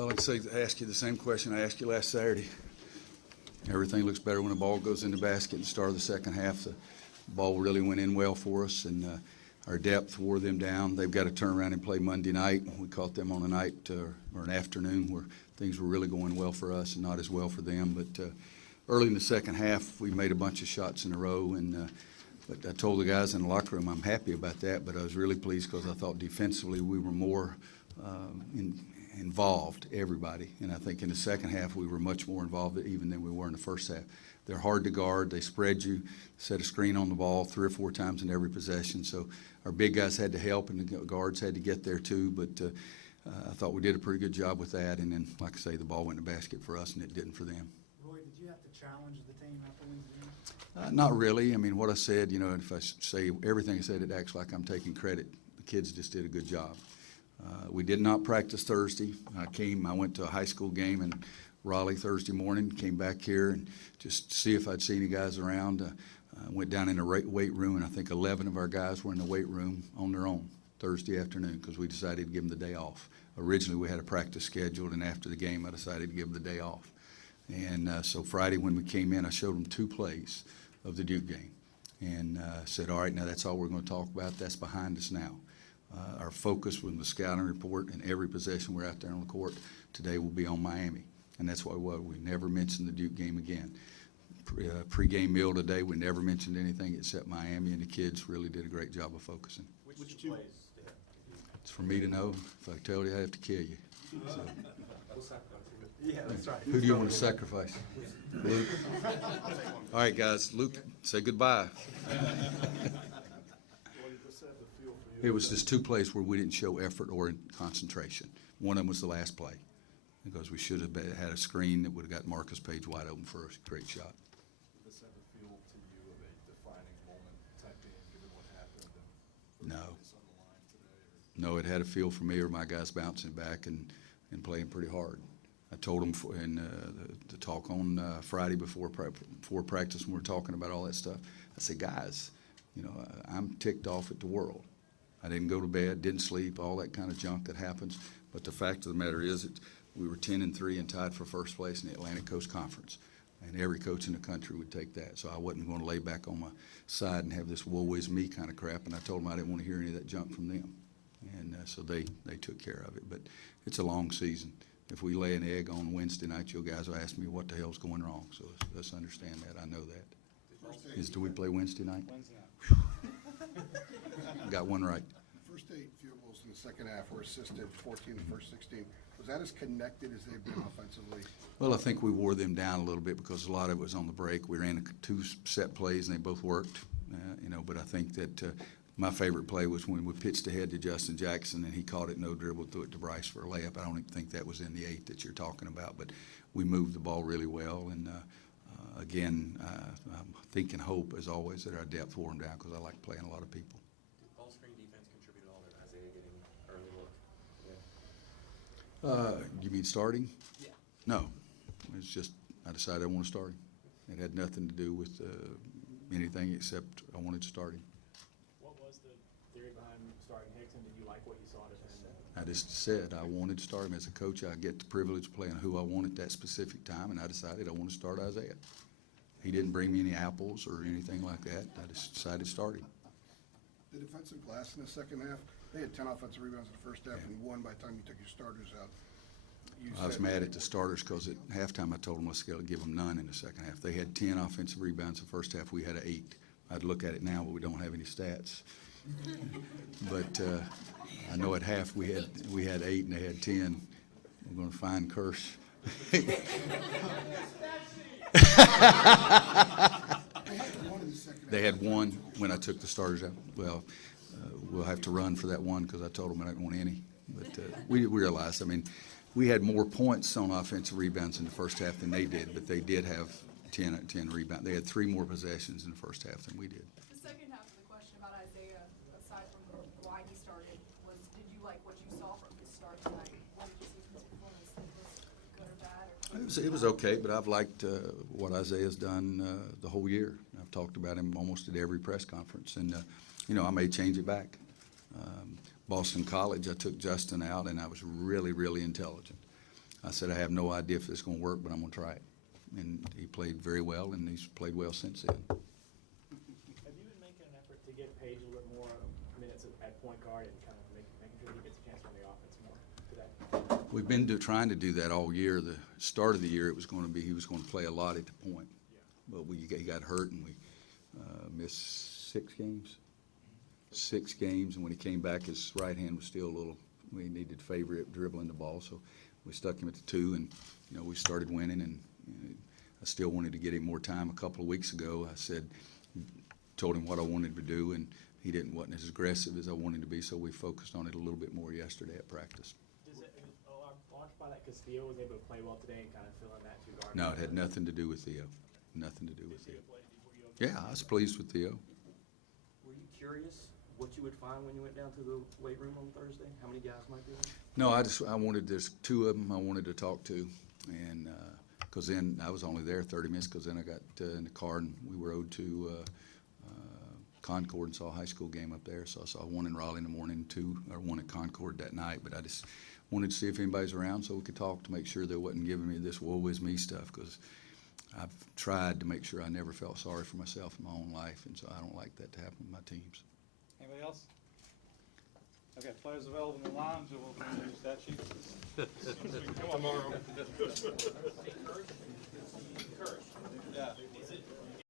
Well, like I say, I ask you the same question I asked you last Saturday. Everything looks better when the ball goes in the basket at the start of the second half. The ball really went in well for us, and our depth wore them down. They've got to turn around and play Monday night. We caught them on a night or an afternoon where things were really going well for us and not as well for them. But early in the second half, we made a bunch of shots in a row, and but I told the guys in the locker room I'm happy about that, but I was really pleased because I thought defensively we were more involved, everybody. And I think in the second half we were much more involved even than we were in the first half. They're hard to guard. They spread you, set a screen on the ball 3 or 4 times in every possession. So our big guys had to help and the guards had to get there too. But I thought we did a pretty good job with that. And then, like I say, the ball went in the basket for us and it didn't for them. Roy, did you have to challenge the team after Wednesday? Not really. I mean, what I said, if I say everything I said, it acts like I'm taking credit. The kids just did a good job. We did not practice Thursday. I went to a high school game in Raleigh Thursday morning, came back here and just to see if I'd see any guys around. Went down in the weight room, and I think 11 of our guys were in the weight room on their own Thursday afternoon because we decided to give them the day off. Originally, we had a practice scheduled, and after the game, I decided to give them the day off. And so Friday when we came in, I showed them 2 plays of the Duke game and said, all right, now that's all we're going to talk about. That's behind us now. Our focus with the scouting report and every possession we're out there on the court today will be on Miami. And that's why we never mentioned the Duke game again. Pre-game meal today, we never mentioned anything except Miami, and the kids really did a great job of focusing. Which 2 plays? It's for me to know. If I tell you, I have to kill you. So. We'll sacrifice you. Yeah, that's right. Who do you want to sacrifice? Luke? All right, guys. Luke, say goodbye. It was just 2 plays where we didn't show effort or concentration. One of them was the last play because we should have had a screen that would have got Marcus Page wide open for a great shot. Did this ever feel to you of a defining moment type game, given what happened? No. On the line today, No, it had a feel for me or my guys bouncing back and playing pretty hard. I told them in the talk on Friday before practice when we were talking about all that stuff, I said, guys, I'm ticked off at the world. I didn't go to bed, didn't sleep, all that kind of junk that happens. But the fact of the matter is we were 10-3 and tied for first place in the Atlantic Coast Conference. And every coach in the country would take that. So I wasn't going to lay back on my side and have this woe is me kind of crap. And I told them I didn't want to hear any of that junk from them. And so they took care of it. But it's a long season. If we lay an egg on Wednesday night, you guys will ask me what the hell's going wrong. So let's understand that. I know that. Do we play Wednesday night? Wednesday night. Got one right. First 8 field goals in the second half were assisted, 14 in the first 16. Was that as connected as they've been offensively? Well, I think we wore them down a little bit because a lot of it was on the break. We ran 2 set plays and they both worked, but I think that my favorite play was when we pitched ahead to Justin Jackson and he caught it no dribble, threw it to Bryce for a layup. I don't even think that was in the 8 that you're talking about, but we moved the ball really well. And again, I'm thinking hope, as always, that our depth wore them down because I like playing a lot of people. Did ball screen defense contribute at all to Isaiah getting early look? Yeah. You mean starting? Yeah. No. It's just I decided I want to start him. It had nothing to do with anything except I wanted to start him. What was the theory behind starting Hickson? Did you like what you saw at him? I just said I wanted to start him. As a coach, I get the privilege of playing who I want at that specific time, and I decided I want to start Isaiah. He didn't bring me any apples or anything like that. I just decided to start him. The defensive glass in the second half, they had 10 offensive rebounds in the first half and 1 by the time you took your starters out. I was mad at the starters because at halftime I told them I was going to give them none in the second half. They had 10 offensive rebounds in the first half. We had 8. I'd look at it now, but we don't have any stats. But I know at half we had 8 and they had 10. We're going to find Curse. They had 1 when I took the starters out. Well, we'll have to run for that 1 because I told them I didn't want any. But we realized, we had more points on offensive rebounds in the first half than they did, but they did have 10 rebounds. They had 3 more possessions in the first half than we did. The second half of the question about Isaiah, aside from why he started, was did you like what you saw from his start tonight? What did you see from his performance? Was it good or bad? It was okay, but I've liked what Isaiah's done the whole year. I've talked about him almost at every press conference, and I may change it back. Boston College, I took Justin out, and I was really, really intelligent. I said, I have no idea if it's going to work, but I'm going to try it. And he played very well, and he's played well since then. Have you been making an effort to get Paige a little bit more minutes at point guard and kind of making sure he gets a chance on the offense more today? We've been trying to do that all year. The start of the year, it was going to be he was going to play a lot at the point. But he got hurt, and we missed 6 games. 6 games, and when he came back, his right hand was still a little, we needed to favor it dribbling the ball, so we stuck him at the 2, and, we started winning, and I still wanted to get him more time. A couple of weeks ago, I told him what I wanted to do, and he wasn't as aggressive as I wanted to be, so we focused on it a little bit more yesterday at practice. Does it large by that because Theo was able to play well today and kind of fill in that 2 guard? No, it had nothing to do with Theo. Nothing to do with Theo. Were you okay? Yeah, I was pleased with Theo. Were you curious what you would find when you went down to the weight room on Thursday? How many guys might be there? No, there's 2 of them I wanted to talk to, and because then I was only there 30 minutes, because then I got in the car and we rode to Concord and saw a high school game up there. So I saw 1 in Raleigh in the morning, 1 at Concord that night. But I just wanted to see if anybody's around so we could talk to make sure they wasn't giving me this woe is me stuff, because I've tried to make sure I never felt sorry for myself in my own life, and so I don't like that to happen with my teams. Anybody else? Okay, players available in the lounge, and we'll bring you stat sheets. Come on, Mauro. Yeah.